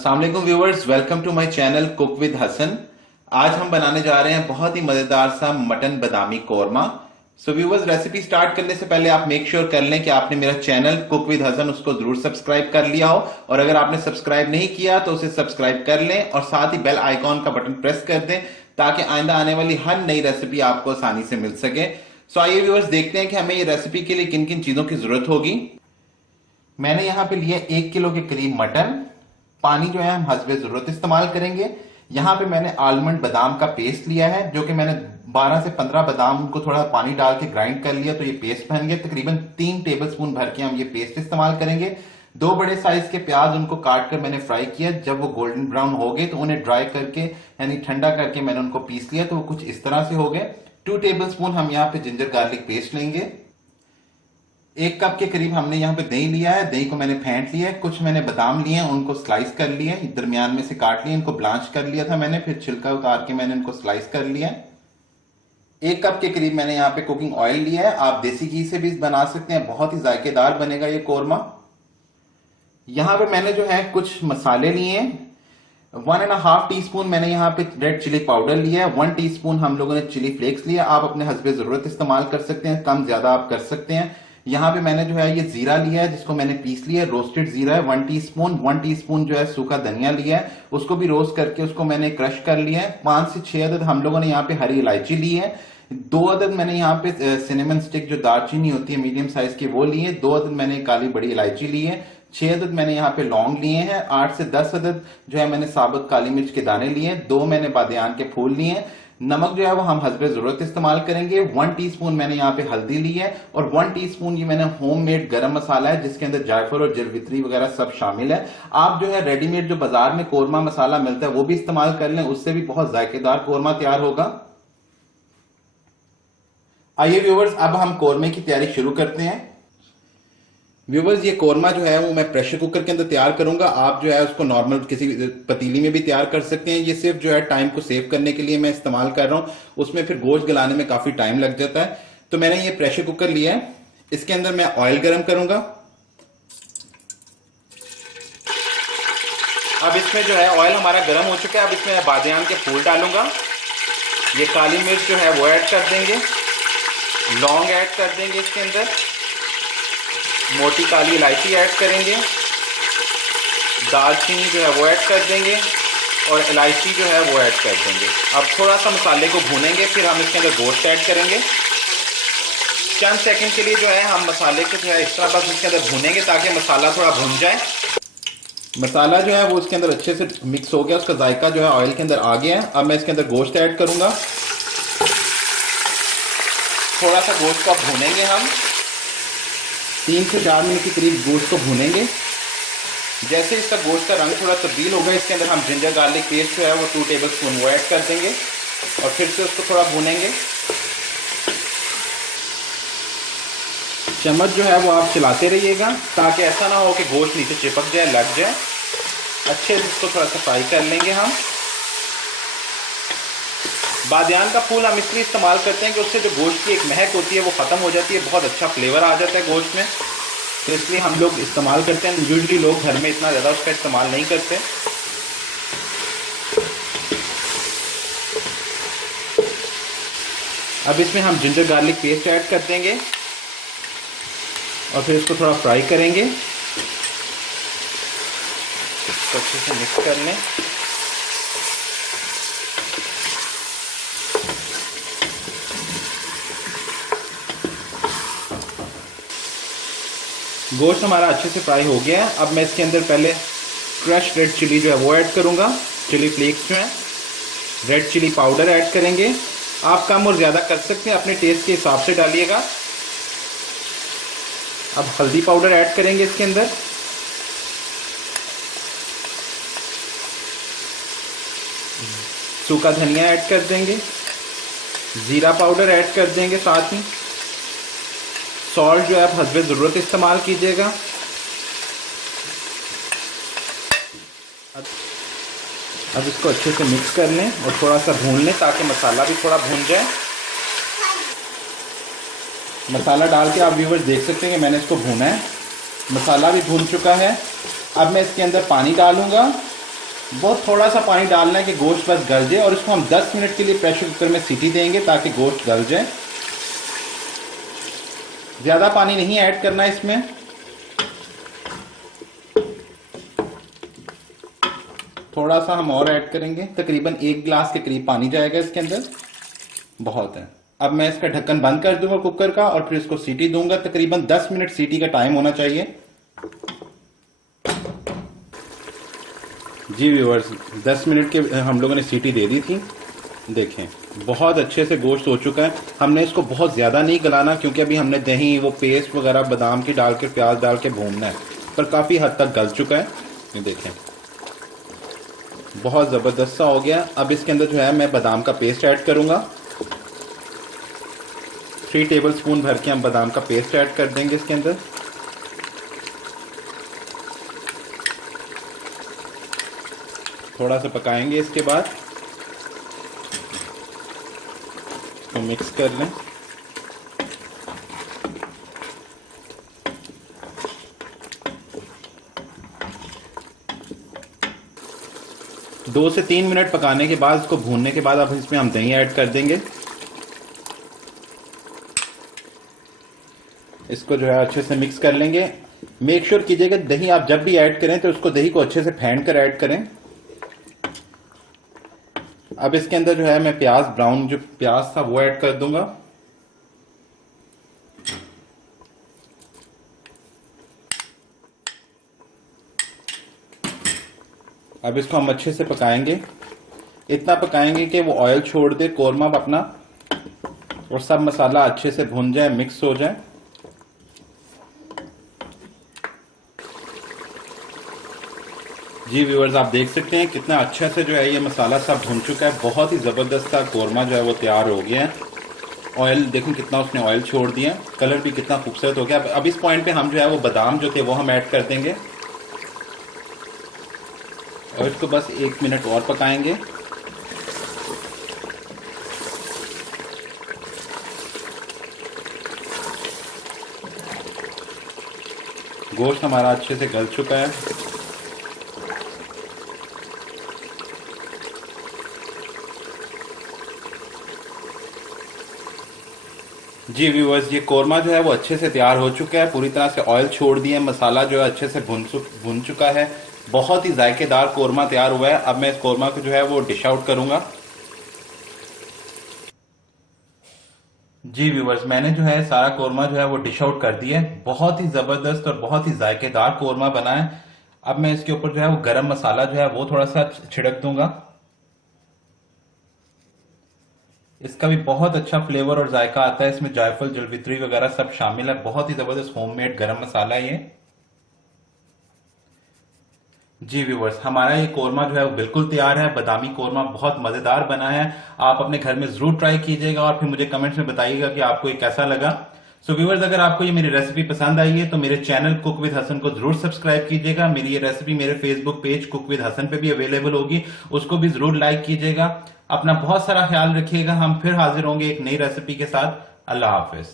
अस्सलाम वालेकुम viewers, welcome to my channel cook with Hasan. आज हम बनाने जा रहे हैं बहुत ही मजेदार सा मटन बादामी korma. So viewers, recipe start करने से पहले आप मेक श्योर कर लें कि आपने मेरा चैनल कुक विद हसन उसको जरूर सब्सक्राइब कर लिया हो, और अगर आपने सब्सक्राइब नहीं किया तो उसे सब्सक्राइब कर लें और साथ ही बेल आइकॉन का बटन प्रेस कर दें ताकि आइंदा आने वाली हर नई रेसिपी आपको आसानी से मिल सके। सो आइए व्यूअर्स, देखते हैं कि हमें ये रेसिपी के लिए किन किन चीजों की जरूरत होगी। मैंने यहां पे लिया 1 किलो के करीब मटन। पानी जो है हम हस्बे जरूरत इस्तेमाल करेंगे। यहां पे मैंने आलमंड बादाम का पेस्ट लिया है, जो कि मैंने 12 से 15 बादाम को थोड़ा पानी डाल के ग्राइंड कर लिया, तो ये पेस्ट बन गया। तकरीबन 3 टेबलस्पून भर के हम ये पेस्ट इस्तेमाल करेंगे। 2 बड़े साइज के प्याज, उनको काट कर मैंने फ्राई किया। जब वो गोल्डन ब्राउन हो गए तो उन्हें ड्राई करके यानी ठंडा करके मैंने उनको पीस लिया, तो वो कुछ इस तरह से हो गए। 2 टेबलस्पून हम यहाँ पे जिंजर गार्लिक पेस्ट लेंगे। 1 कप के करीब हमने यहाँ पे दही लिया है। दही को मैंने फेंट लिया है। कुछ मैंने बादाम लिए हैं, उनको स्लाइस कर लिए, दरमियान में से काट लिए, इनको ब्लांच कर लिया था मैंने, फिर छिलका उतार के मैंने इनको स्लाइस कर लिया। 1 कप के करीब मैंने यहाँ पे कुकिंग ऑयल लिया है। आप देसी घी से भी बना सकते हैं, बहुत ही जायकेदार बनेगा ये कोरमा। यहाँ पे मैंने जो है कुछ मसाले लिए हैं। 1.5 टीस्पून मैंने यहाँ पे रेड चिली पाउडर लिया है। 1 टीस्पून हम लोगों ने चिली फ्लेक्स लिया। आप अपने हस्बे जरूरत इस्तेमाल कर सकते हैं, कम ज्यादा आप कर सकते हैं। यहाँ पे मैंने जो है ये जीरा लिया है, जिसको मैंने पीस लिया है। रोस्टेड जीरा है 1 टीस्पून। 1 टीस्पून जो है सूखा धनिया लिया है, उसको भी रोस्ट करके उसको मैंने क्रश कर लिया है। 5 से 6 अदद हम लोगों ने यहाँ पे हरी इलायची ली है। 2 अदद मैंने यहाँ पे सिनेमन स्टिक जो दालचीनी होती है मीडियम साइज की, वो ली है। 2 अदद मैंने काली बड़ी इलायची ली है। 6 अदद मैंने यहाँ पे लौंग लिए हैं। 8 से 10 अदद जो है मैंने साबुत काली मिर्च के दाने लिए हैं। 2 मैंने बादियान के फूल लिए हैं। नमक जो है वो हम हस्बे जरूरत इस्तेमाल करेंगे। 1 टीस्पून मैंने यहाँ पे हल्दी ली है, और 1 टीस्पून ये मैंने होममेड गरम मसाला है, जिसके अंदर जायफल और जलवित्री वगैरह सब शामिल है। आप जो है रेडीमेड जो बाजार में कोरमा मसाला मिलता है वो भी इस्तेमाल कर लें, उससे भी बहुत जायकेदार कोरमा तैयार होगा। आइए व्यूवर्स, अब हम कोरमे की तैयारी शुरू करते हैं। व्यूवर्स, ये कोरमा जो है वो मैं प्रेशर कुकर के अंदर तैयार करूंगा। आप जो है उसको नॉर्मल किसी पतीली में भी तैयार कर सकते हैं। ये सिर्फ जो है टाइम को सेव करने के लिए मैं इस्तेमाल कर रहा हूं, उसमें फिर गोश्त गलाने में काफी टाइम लग जाता है। तो मैंने ये प्रेशर कुकर लिया है, इसके अंदर मैं ऑयल गर्म करूंगा। अब इसमें जो है ऑयल हमारा गर्म हो चुका है। अब इसमें बादियान के फूल डालूंगा। ये काली मिर्च जो है वो ऐड कर देंगे, लौंग ऐड कर देंगे, इसके अंदर मोटी काली इलायची ऐड करेंगे, दालचीनी जो है वो ऐड कर देंगे, और इलायची जो है वो ऐड कर देंगे। अब थोड़ा सा मसाले को भूनेंगे, फिर हम इसके अंदर गोश्त ऐड करेंगे। चंद सेकंड के लिए जो है हम मसाले को जो है इस तरह बस इसके अंदर भूनेंगे ताकि मसाला थोड़ा भून जाए। मसाला जो है वो इसके अंदर अच्छे से मिक्स हो गया, उसका जायका जो है ऑयल के अंदर आ गया है। अब मैं इसके अंदर गोश्त ऐड करूंगा। थोड़ा सा गोश्त को भूनेंगे हम, 3 से 4 मिनट के करीब गोश्त को भूनेंगे। जैसे इसका गोश्त का रंग थोड़ा तब्दील होगा, इसके अंदर हम जिंजर गार्लिक पेस्ट जो है वो 2 टेबलस्पून वो ऐड कर देंगे, और फिर से उसको थोड़ा भूनेंगे। चम्मच जो है वो आप चलाते रहिएगा ताकि ऐसा ना हो कि गोश्त नीचे चिपक जाए, लग जाए। अच्छे से इसको थोड़ा सा फ्राई कर लेंगे हम। बादियान का फूल हम इसलिए इस्तेमाल करते हैं कि उससे जो गोश्त की एक महक होती है वो खत्म हो जाती है, बहुत अच्छा फ्लेवर आ जाता है गोश्त में, तो इसलिए हम लोग इस्तेमाल करते हैं। यूजुअली लोग घर में इतना ज़्यादा उसका इस्तेमाल नहीं करते। अब इसमें हम जिंजर गार्लिक पेस्ट ऐड कर देंगे, और फिर इसको थोड़ा फ्राई करेंगे। इसको अच्छे से मिक्स कर लें। गोश्त हमारा अच्छे से फ्राई हो गया है। अब मैं इसके अंदर पहले क्रश रेड चिली जो है वो ऐड करूंगा। चिली फ्लेक्स जो है, रेड चिली पाउडर ऐड करेंगे। आप कम और ज़्यादा कर सकते हैं, अपने टेस्ट के हिसाब से डालिएगा। अब हल्दी पाउडर ऐड करेंगे इसके अंदर। सूखा धनिया ऐड कर देंगे, जीरा पाउडर ऐड कर देंगे साथ ही। सॉल्ट जो है आप हस्बे ज़रूरत इस्तेमाल कीजिएगा। अब इसको अच्छे से मिक्स कर लें और थोड़ा सा भून लें ताकि मसाला भी थोड़ा भून जाए। मसाला डाल के आप व्यूअर्स देख सकते हैं कि मैंने इसको भूना है। मसाला भी भून चुका है। अब मैं इसके अंदर पानी डालूंगा बहुत थोड़ा सा पानी डालना है कि गोश्त बस गल जाए, और इसको हम 10 मिनट के लिए प्रेशर कुकर में सीटी देंगे ताकि गोश्त गल जाए। ज्यादा पानी नहीं ऐड करना है इसमें। थोड़ा सा हम और ऐड करेंगे, तकरीबन 1 गिलास के करीब पानी जाएगा इसके अंदर, बहुत है। अब मैं इसका ढक्कन बंद कर दूंगा कुकर का और फिर इसको सीटी दूंगा। तकरीबन 10 मिनट सीटी का टाइम होना चाहिए। जी व्यूअर्स, 10 मिनट के हम लोगों ने सीटी दे दी थी। देखें बहुत अच्छे से गोश्त हो चुका है। हमने इसको बहुत ज्यादा नहीं गलाना क्योंकि अभी हमने दही, वो पेस्ट वगैरह बादाम की डाल के, प्याज डाल के भूनना है, पर काफी हद तक गल चुका है। ये देखें बहुत जबरदस्त सा हो गया। अब इसके अंदर जो है मैं बादाम का पेस्ट ऐड करूंगा। 3 टेबलस्पून भर के हम बादाम का पेस्ट ऐड कर देंगे इसके अंदर। थोड़ा सा पकाएंगे, इसके बाद तो मिक्स कर लें। दो से 3 मिनट पकाने के बाद, इसको भूनने के बाद अब इसमें हम दही ऐड कर देंगे। इसको जो है अच्छे से मिक्स कर लेंगे। मेक श्योर कीजिएगा दही आप जब भी ऐड करें तो उसको दही को अच्छे से फेंट कर ऐड करें। अब इसके अंदर जो है मैं प्याज, ब्राउन जो प्याज था वो ऐड कर दूंगा। अब इसको हम अच्छे से पकाएंगे, इतना पकाएंगे कि वो ऑयल छोड़ दे कोरमा अपना, और सब मसाला अच्छे से भुन जाए, मिक्स हो जाए। जी व्यूअर्स, आप देख सकते हैं कितना अच्छा से जो है ये मसाला सब भुन चुका है। बहुत ही जबरदस्त सा कोरमा जो है वो तैयार हो गया है। ऑयल देखो कितना उसने ऑयल छोड़ दिया, कलर भी कितना खूबसूरत हो गया। अब इस पॉइंट पे हम जो है वो बादाम जो थे वो हम ऐड कर देंगे और इसको बस 1 मिनट और पकाएंगे। गोश्त हमारा अच्छे से गल चुका है। जी व्यूअर्स, ये कोरमा जो है वो अच्छे से तैयार हो चुका है, पूरी तरह से ऑयल छोड़ दिया, मसाला जो है अच्छे से भुन चुका है। बहुत ही जायकेदार कोरमा तैयार हुआ है। अब मैं इस कोरमा को जो है वो डिश आउट करूंगा। जी व्यूअर्स, मैंने जो है सारा कोरमा जो है वो डिश आउट कर दिया है। बहुत ही जबरदस्त और बहुत ही जायकेदार कोरमा बना है। अब मैं इसके ऊपर जो है वो गरम मसाला जो है वो थोड़ा सा छिड़क दूंगा। इसका भी बहुत अच्छा फ्लेवर और जायका आता है। इसमें जायफल, जलवित्री वगैरह सब शामिल है। बहुत ही जबरदस्त होममेड गरम मसाला है ये। जी व्यूवर्स, हमारा ये कोरमा जो है वो बिल्कुल तैयार है। बादामी कोरमा बहुत मजेदार बना है। आप अपने घर में जरूर ट्राई कीजिएगा और फिर मुझे कमेंट्स में बताइएगा कि आपको ये कैसा लगा। सो व्यूवर्स, अगर आपको ये मेरी रेसिपी पसंद आई है तो मेरे चैनल कुक विद हसन को जरूर सब्सक्राइब कीजिएगा। मेरी ये रेसिपी मेरे Facebook page cook with Hasan पे भी अवेलेबल होगी, उसको भी जरूर लाइक कीजिएगा। अपना बहुत सारा ख्याल रखिएगा। हम फिर हाजिर होंगे एक नई रेसिपी के साथ। अल्लाह हाफिज।